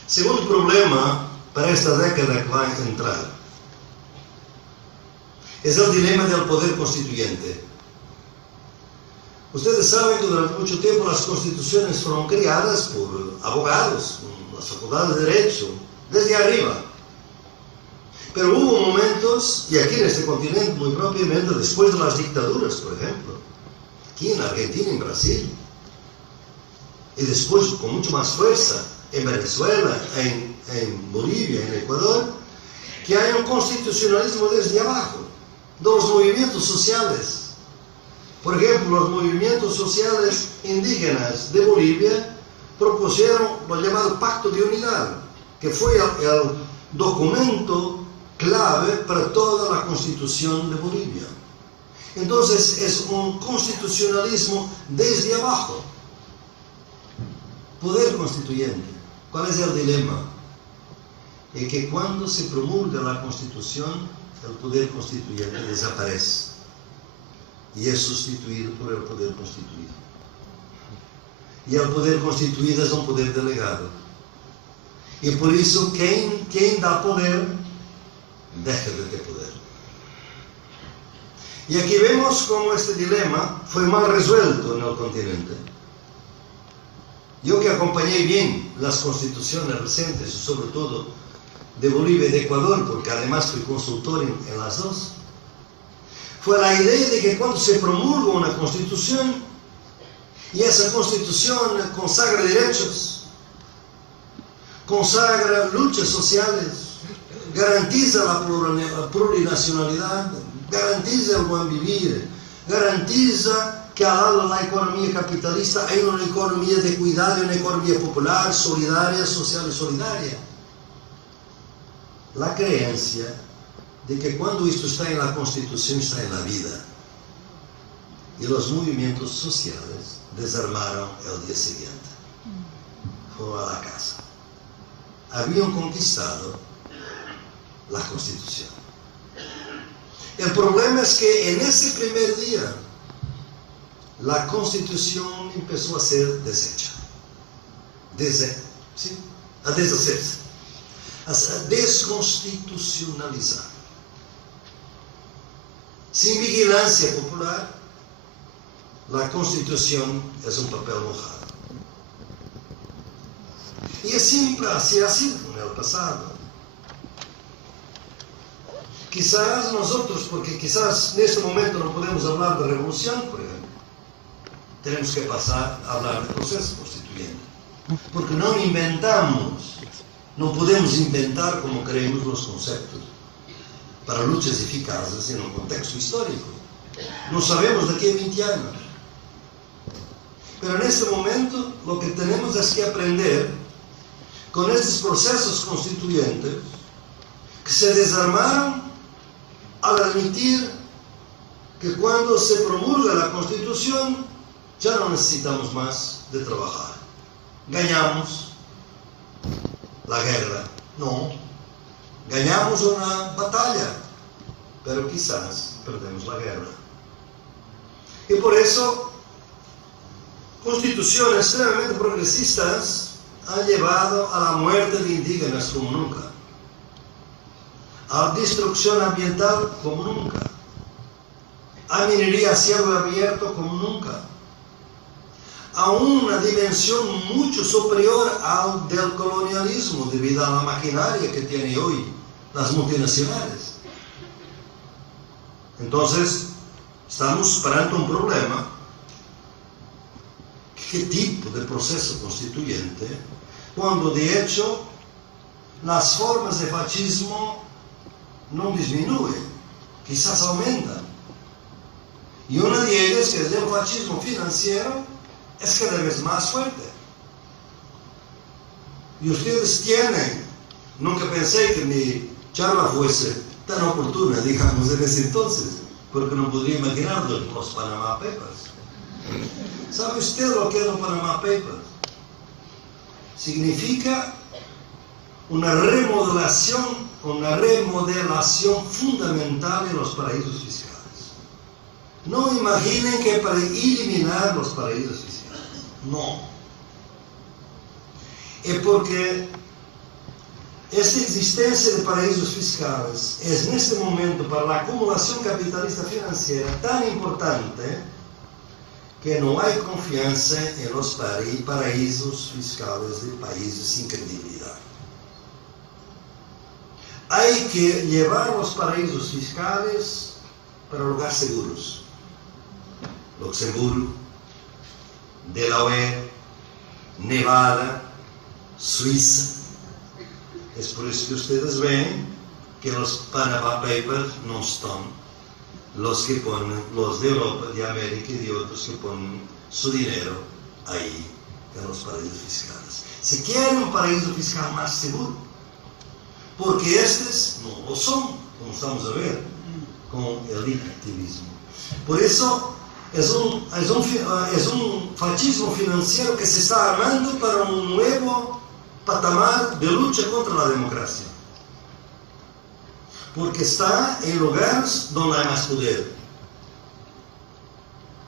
Segundo problema para esta década que va a entrar es el dilema del poder constituyente. Ustedes saben que durante mucho tiempo las constituciones fueron creadas por abogados, las facultades de Derecho, desde arriba. Pero hubo momentos, y aquí en este continente muy propiamente, después de las dictaduras, por ejemplo, aquí en Argentina, en Brasil, y después con mucho más fuerza en Venezuela, en Bolivia, en Ecuador, que hay un constitucionalismo desde abajo, de los movimientos sociales. Por ejemplo, los movimientos sociales indígenas de Bolivia propusieron lo llamado Pacto de Unidad, que fue el documento clave para toda la constitución de Bolivia. Entonces es un constitucionalismo desde abajo. Poder constituyente. ¿Cuál es el dilema? Es que cuando se promulga la Constitución, el poder constituyente desaparece y es sustituido por el poder constituido. Y el poder constituido es un poder delegado. Y por eso quien da poder, deja de tener poder. Y aquí vemos cómo este dilema fue mal resuelto en el continente. Yo que acompañé bien las constituciones recientes, sobre todo de Bolivia y de Ecuador, porque además fui consultor en las dos, fue la idea de que cuando se promulga una constitución y esa constitución consagra derechos, consagra luchas sociales, garantiza la plurinacionalidad, garantiza el buen vivir, garantiza que al lado de la economía capitalista hay una economía de cuidado, una economía popular, solidaria, social y solidaria. La creencia de que cuando esto está en la Constitución, está en la vida. Y los movimientos sociales desarmaron el día siguiente. Fueron a la casa. Habían conquistado la Constitución. El problema es que en ese primer día, la Constitución empezó a ser deshecha. A deshacerse. A desconstitucionalizar. Sin vigilancia popular, la Constitución es un papel mojado. Y es siempre así ha sido en el pasado. Quizás nosotros, porque quizás en este momento no podemos hablar de revolución, por ejemplo, tenemos que pasar a hablar de proceso constituyente. Porque no inventamos, no podemos inventar como creemos los conceptos para luchas eficaces en un contexto histórico. No sabemos de aquí a 20 años. Pero en este momento lo que tenemos es que aprender con estos procesos constituyentes que se desarmaron al admitir que cuando se promulga la Constitución ya no necesitamos más de trabajar. Ganamos la guerra. No. Ganamos una batalla, pero quizás perdemos la guerra. Y por eso, constituciones extremadamente progresistas han llevado a la muerte de indígenas como nunca. a destrucción ambiental como nunca, a minería a cielo abierto como nunca, a una dimensión mucho superior al del colonialismo debido a la maquinaria que tienen hoy las multinacionales. Entonces, estamos frente a un problema. ¿Qué tipo de proceso constituyente? Cuando de hecho las formas de fascismo no disminuyen, quizás aumentan. Y una de ellas, que es el fascismo financiero, es cada vez más fuerte. Y ustedes tienen, nunca pensé que mi charla fuese tan oportuna, digamos, en ese entonces, porque no podría imaginar los Panama Papers. ¿Sabe usted lo que es los Panama Papers? Significa una remodelación fundamental en los paraísos fiscales. No imaginen que para eliminar los paraísos fiscales. No. Es porque esta existencia de paraísos fiscales es en este momento para la acumulación capitalista financiera tan importante que no hay confianza en los paraísos fiscales de países sin credibilidad. Hay que llevar los paraísos fiscales para lugares seguros. Luxemburgo, Delaware, Nevada, Suiza. Es por eso que ustedes ven que los Panama Papers no están los que ponen, los de Europa, de América y de otros que ponen su dinero ahí, en los paraísos fiscales. Se quiere un paraíso fiscal más seguro, porque estos no lo son, como estamos a ver, con el activismo. Por eso es un fascismo financiero que se está armando para un nuevo patamar de lucha contra la democracia. Porque está en lugares donde hay más poder.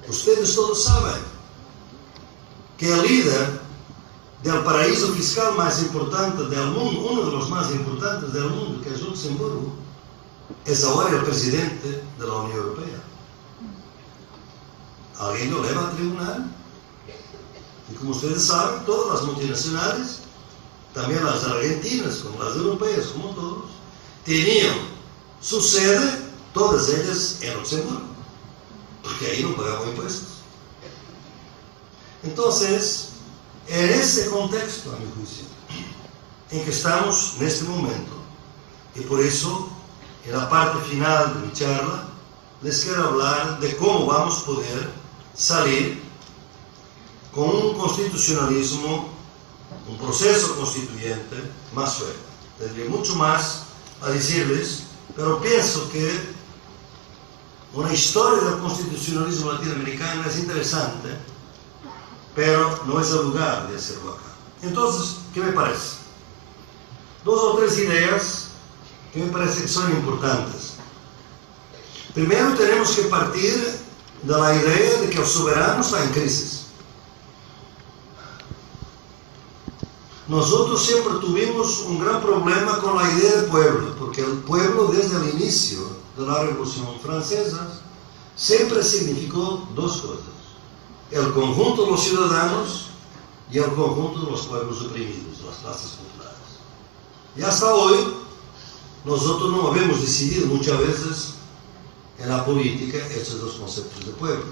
Ustedes todos saben que el líder del paraíso fiscal más importante del mundo, uno de los más importantes del mundo, que es Luxemburgo, es ahora el presidente de la Unión Europea. Alguien lo lleva al tribunal. Y como ustedes saben, todas las multinacionales, también las argentinas, como las europeas, como todos, tenían su sede, todas ellas en Luxemburgo, porque ahí no pagaban impuestos. Entonces, en este contexto, a mi juicio, en que estamos en este momento, y por eso, en la parte final de mi charla, les quiero hablar de cómo vamos a poder salir con un constitucionalismo, un proceso constituyente más fuerte. Tendría mucho más a decirles, pero pienso que una historia del constitucionalismo latinoamericano es interesante, pero no es el lugar de hacerlo acá. Entonces, ¿qué me parece? Dos o tres ideas que me parece que son importantes. Primero, tenemos que partir de la idea de que el soberano está en crisis. Nosotros siempre tuvimos un gran problema con la idea del pueblo, porque el pueblo desde el inicio de la Revolución Francesa siempre significó dos cosas: el conjunto de los ciudadanos y el conjunto de los pueblos oprimidos, las clases populares. Y hasta hoy, nosotros no habíamos decidido muchas veces en la política estos dos conceptos de pueblo.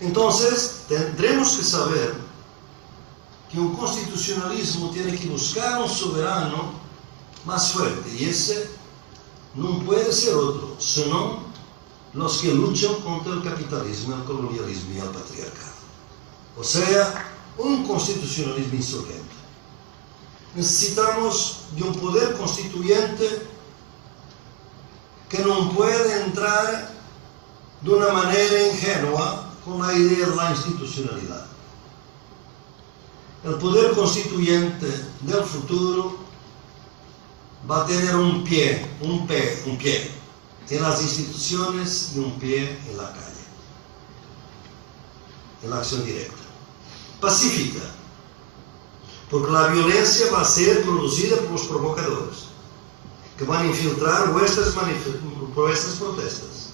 Entonces, tendremos que saber que un constitucionalismo tiene que buscar un soberano más fuerte, y ese no puede ser otro, sino los que luchan contra el capitalismo, el colonialismo y el patriarcado. O sea, un constitucionalismo insurgente. Necesitamos de un poder constituyente que no puede entrar de una manera ingenua con la idea de la institucionalidad. El poder constituyente del futuro va a tener un pie en las instituciones y un pie en la calle, en la acción directa. Pacífica, porque la violencia va a ser producida por los provocadores. que van a infiltrar vuestras protestas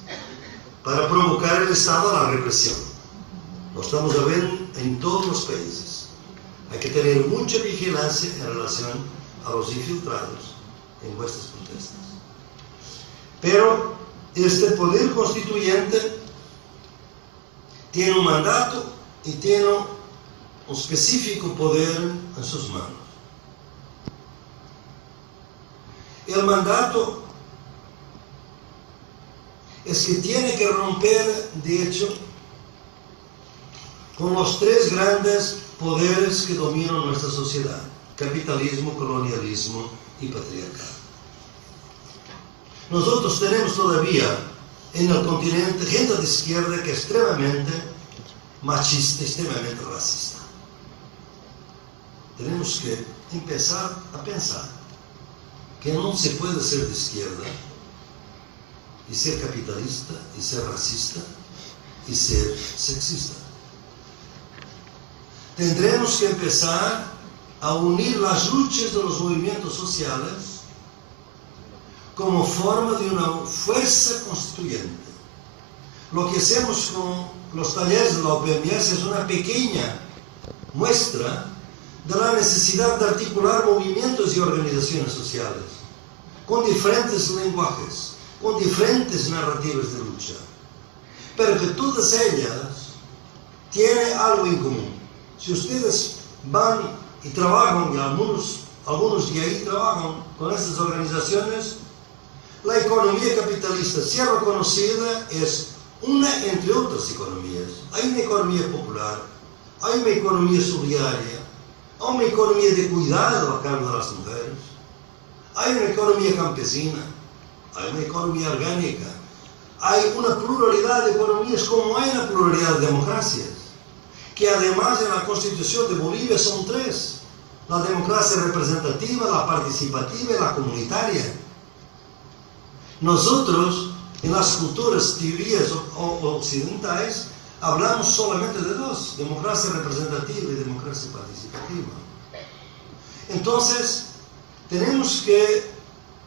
para provocar el Estado a la represión. Lo estamos a ver en todos los países. Hay que tener mucha vigilancia en relación a los infiltrados en vuestras protestas. Pero este poder constituyente tiene un mandato y tiene un específico poder en sus manos. El mandato es que tiene que romper, de hecho, con los tres grandes poderes que dominan nuestra sociedad: capitalismo, colonialismo y patriarcado. Nosotros tenemos todavía en el continente gente de izquierda que es extremadamente machista, extremadamente racista. Tenemos que empezar a pensar que no se puede ser de izquierda y ser capitalista y ser racista y ser sexista. Tendremos que empezar a unir las luchas de los movimientos sociales como forma de una fuerza constituyente. Lo que hacemos con los talleres de la OPMS es una pequeña muestra de la necesidad de articular movimientos y organizaciones sociales con diferentes lenguajes, con diferentes narrativas de lucha, pero que todas ellas tienen algo en común. Si ustedes van y trabajan, y algunos de ahí trabajan con estas organizaciones, la economía capitalista, si es reconocida, es una entre otras economías. Hay una economía popular, hay una economía solidaria, hay una economía de cuidado a cargo de las mujeres, hay una economía campesina, hay una economía orgánica, hay una pluralidad de economías como hay una pluralidad de democracias, que además en la Constitución de Bolivia son tres: la democracia representativa, la participativa y la comunitaria. Nosotros, en las culturas, teorías occidentales, hablamos solamente de dos: democracia representativa y democracia participativa. Entonces, tenemos que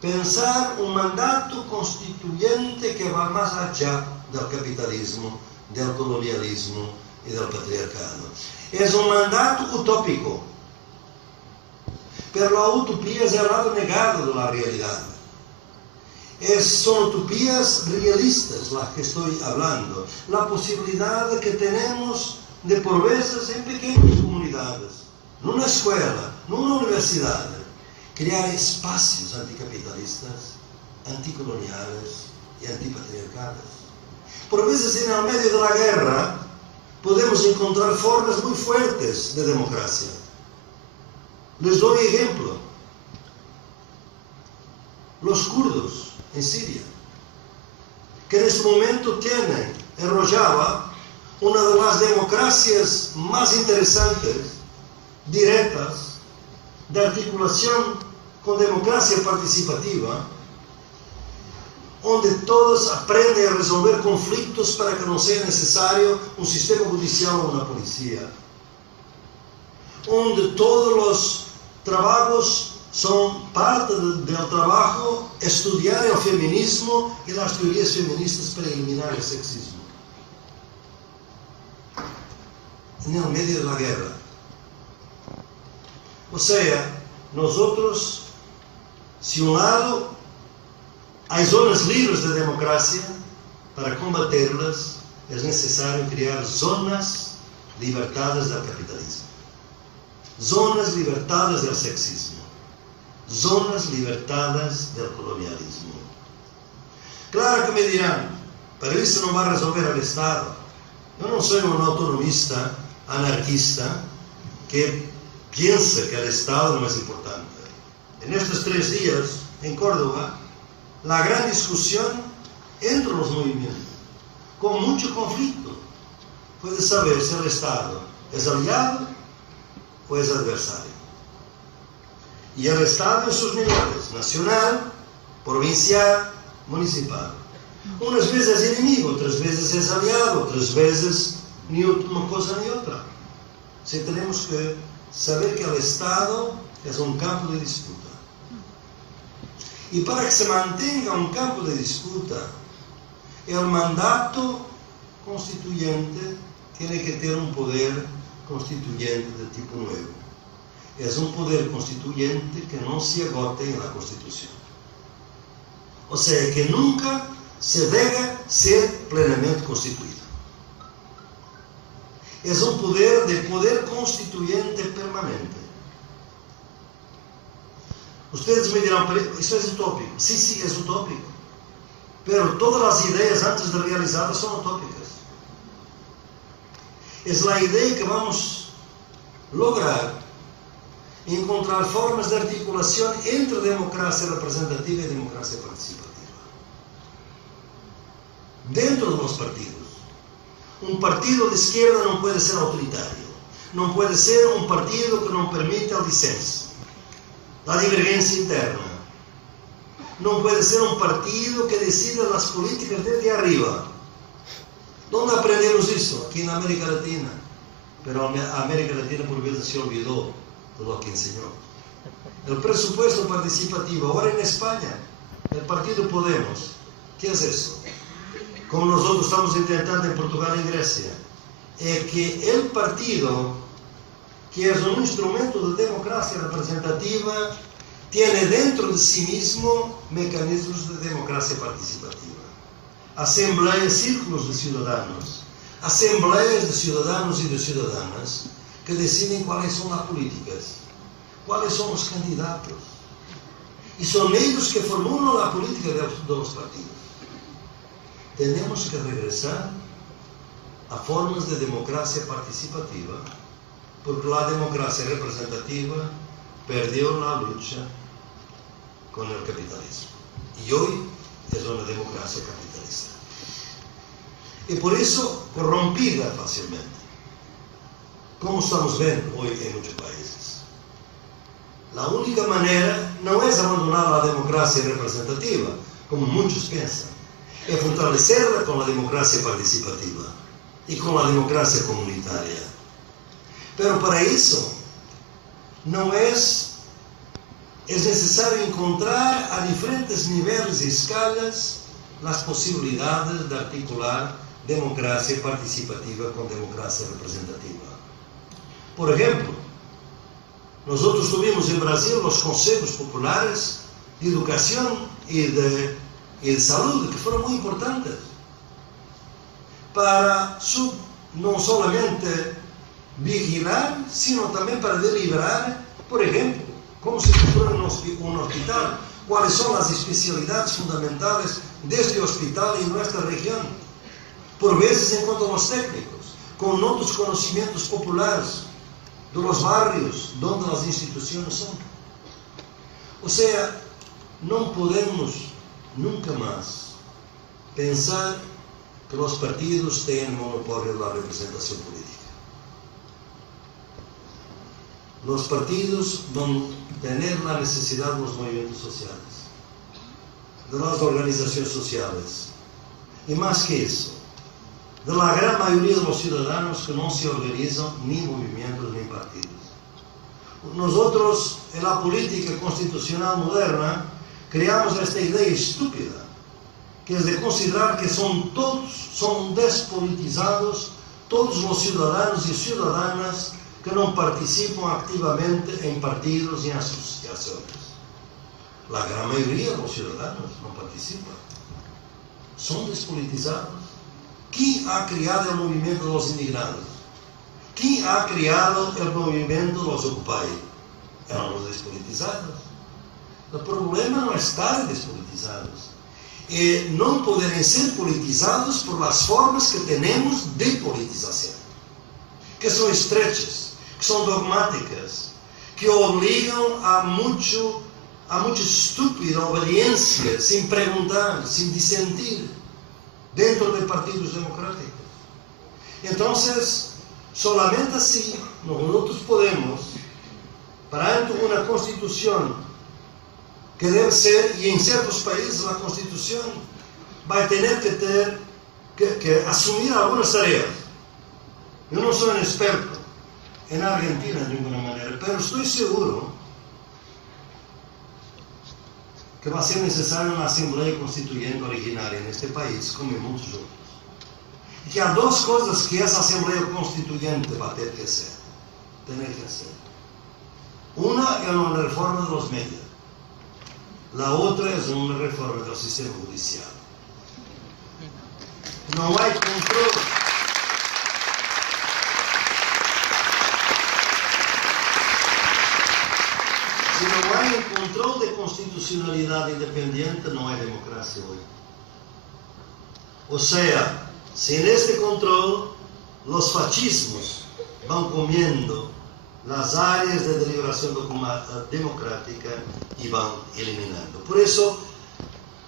pensar un mandato constituyente que va más allá del capitalismo, del colonialismo y del patriarcado. Es un mandato utópico, pero la utopía es el lado negado de la realidad. Son utopías realistas las que estoy hablando. La posibilidad que tenemos de, por veces, en pequeñas comunidades, en una escuela, en una universidad, crear espacios anticapitalistas, anticoloniales y antipatriarcales. Por veces, en el medio de la guerra, podemos encontrar formas muy fuertes de democracia. Les doy ejemplo. Los kurdos en Siria, que en este momento tienen en Rojava una de las democracias más interesantes, directas, de articulación con democracia participativa, donde todos aprenden a resolver conflictos para que no sea necesario un sistema judicial o una policía, donde todos los trabajos son parte del trabajo estudiar el feminismo y las teorías feministas para eliminar el sexismo. En el medio de la guerra. O sea, nosotros, si un lado hay zonas libres de democracia, para combaterlas es necesario crear zonas libertadas del capitalismo, zonas libertadas del sexismo, zonas libertadas del colonialismo. Claro que me dirán, pero eso no va a resolver el Estado. Yo no soy un autonomista anarquista que piensa que el Estado no es importante. En estos 3 días en Córdoba, la gran discusión entre los movimientos, con mucho conflicto, fue de saber si el Estado es aliado o es adversario. Y el Estado en sus niveles, nacional, provincial, municipal. Unas veces es enemigo, otras veces es aliado, otras veces ni una cosa ni otra. Sí, tenemos que saber que el Estado es un campo de disputa. Y para que se mantenga un campo de disputa, el mandato constituyente tiene que tener un poder constituyente de tipo nuevo. Es un poder constituyente que no se agote en la Constitución. O sea, que nunca se debe ser plenamente constituido. Es un poder de poder constituyente permanente. Ustedes me dirán, ¿eso es utópico? Sí, sí, es utópico. Pero todas las ideas antes de realizarlas son utópicas. Es la idea que vamos a lograr encontrar formas de articulación entre democracia representativa y democracia participativa. Dentro de los partidos. Un partido de izquierda no puede ser autoritario. No puede ser un partido que no permita el disenso, la divergencia interna. No puede ser un partido que decida las políticas desde arriba. ¿Dónde aprendemos eso? Aquí en América Latina. Pero América Latina por veces se olvidó de lo que enseñó. El presupuesto participativo, ahora en España, el partido Podemos, ¿qué es eso? Como nosotros estamos intentando en Portugal y en Grecia, es que el partido, que es un instrumento de democracia representativa, tiene dentro de sí mismo mecanismos de democracia participativa. Asambleas, círculos de ciudadanos, asambleas de ciudadanos y de ciudadanas que deciden cuáles son las políticas, cuáles son los candidatos. Y son ellos que formulan la política de los partidos. Tenemos que regresar a formas de democracia participativa, porque la democracia representativa perdió la lucha con el capitalismo. Y hoy es una democracia capitalista. Y por eso corrompida fácilmente, como estamos viendo hoy en muchos países. La única manera no es abandonar la democracia representativa, como muchos piensan, es fortalecerla con la democracia participativa y con la democracia comunitaria. Pero para eso es necesario encontrar a diferentes niveles y escalas las posibilidades de articular democracia participativa con democracia representativa. Por ejemplo, nosotros tuvimos en Brasil los consejos populares de educación y de salud, que fueron muy importantes para no solamente vigilar, sino también para deliberar, por ejemplo, cómo se construye un hospital, cuáles son las especialidades fundamentales de este hospital en nuestra región. Por veces en cuanto a los técnicos, con otros conocimientos populares de los barrios donde las instituciones son. O sea, no podemos nunca más pensar que los partidos tienen monopolio de la representación política. Los partidos van a tener la necesidad de los movimientos sociales, de las organizaciones sociales, y más que eso, de la gran mayoría de los ciudadanos que no se organizan ni movimientos ni partidos. Nosotros, en la política constitucional moderna, creamos esta idea estúpida, que es de considerar que son despolitizados todos los ciudadanos y ciudadanas que no participan activamente en partidos y en asociaciones. La gran mayoría de los ciudadanos no participan. Son despolitizados. ¿Quién ha creado el movimiento de los indignados? ¿Quién ha creado el movimiento de los Occupy? Eran los despolitizados. El problema no es estar despolitizados. No poderem ser politizados por las formas que tenemos de politización, que son estrechas, que son dogmáticas, que obligan a mucha estúpida obediencia, sin preguntar, sin disentir, dentro de partidos democráticos. Entonces, solamente así nosotros podemos, perante una constitución que debe ser, y en ciertos países la constitución va a tener que asumir algunas tareas. Yo no soy un experto en Argentina de ninguna manera, pero estoy seguro que va a ser necesaria uma Assembleia Constituinte originária neste país, como em muitos outros. E que há duas coisas que essa Assembleia Constituinte vai ter que hacer. Uma é uma reforma dos medios. A outra é uma reforma do sistema judicial. Não há controle. Se não há controle de constitucionalidade independente, não há democracia hoje. Ou seja, se neste controle os fascismos vão comendo as áreas de deliberação democrática e vão eliminando. Por isso,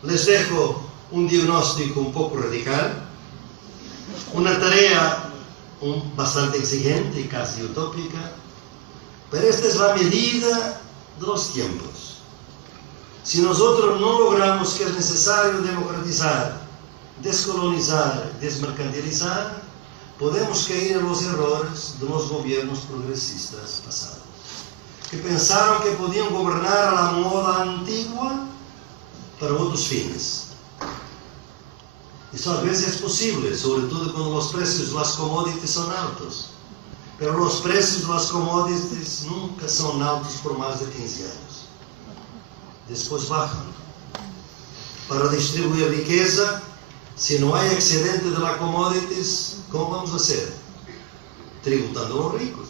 les dejo um diagnóstico um pouco radical, uma tarefa bastante exigente e quase utópica, mas esta é a medida dos tempos. Se nós não logramos que é necessário democratizar, descolonizar, desmercantilizar, podemos cair nos erros dos governos progressistas passados, que pensaram que podiam governar a moda antiga para outros fins. Isso às vezes é possível, sobretudo quando os preços das commodities são altos. Mas os preços das commodities nunca são altos por mais de 15 anos. Depois baixam. Para distribuir riqueza, se não há excedente de las commodities, como vamos fazer? Tributando a los ricos.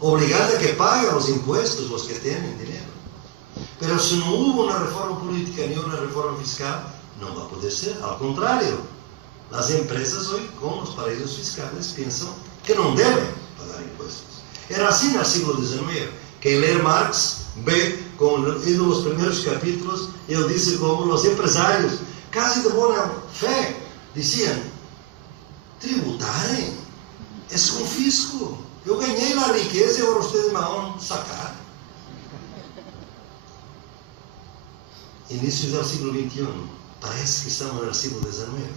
Obrigando a que paguen os impuestos os que têm dinheiro. Mas se não houve uma reforma política nem uma reforma fiscal, não vai poder ser. Ao contrário, as empresas hoje, com os paraísos fiscais, pensam que não devem pagar impostos. Era assim no século XIX. Quem lê Marx vê, como um dos primeiros capítulos, ele disse como os empresários, quase de boa fé, diziam: tributarem é confisco. Eu ganhei a riqueza e agora vocês me vão sacar. Início do século XXI. Parece que estamos no século XIX.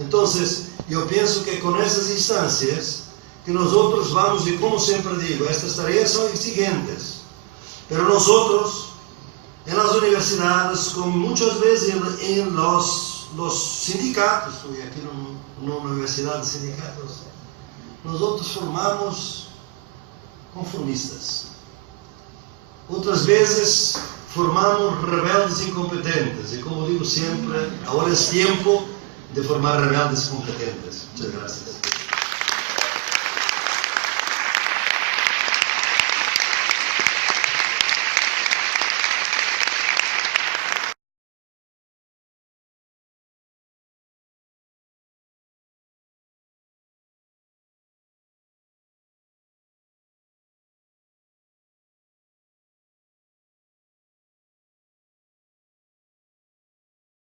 Então, eu penso que com essas instâncias, que nós outros vamos, e como sempre digo, estas tarefas são exigentes. Mas nós outros, em las universidades, como muitas vezes em los sindicatos, porque aqui numa universidade de sindicatos, nós outros formamos conformistas. Outras vezes formamos rebeldes incompetentes. E como digo sempre, agora é tempo de formar rebeldes competentes. Muchas gracias.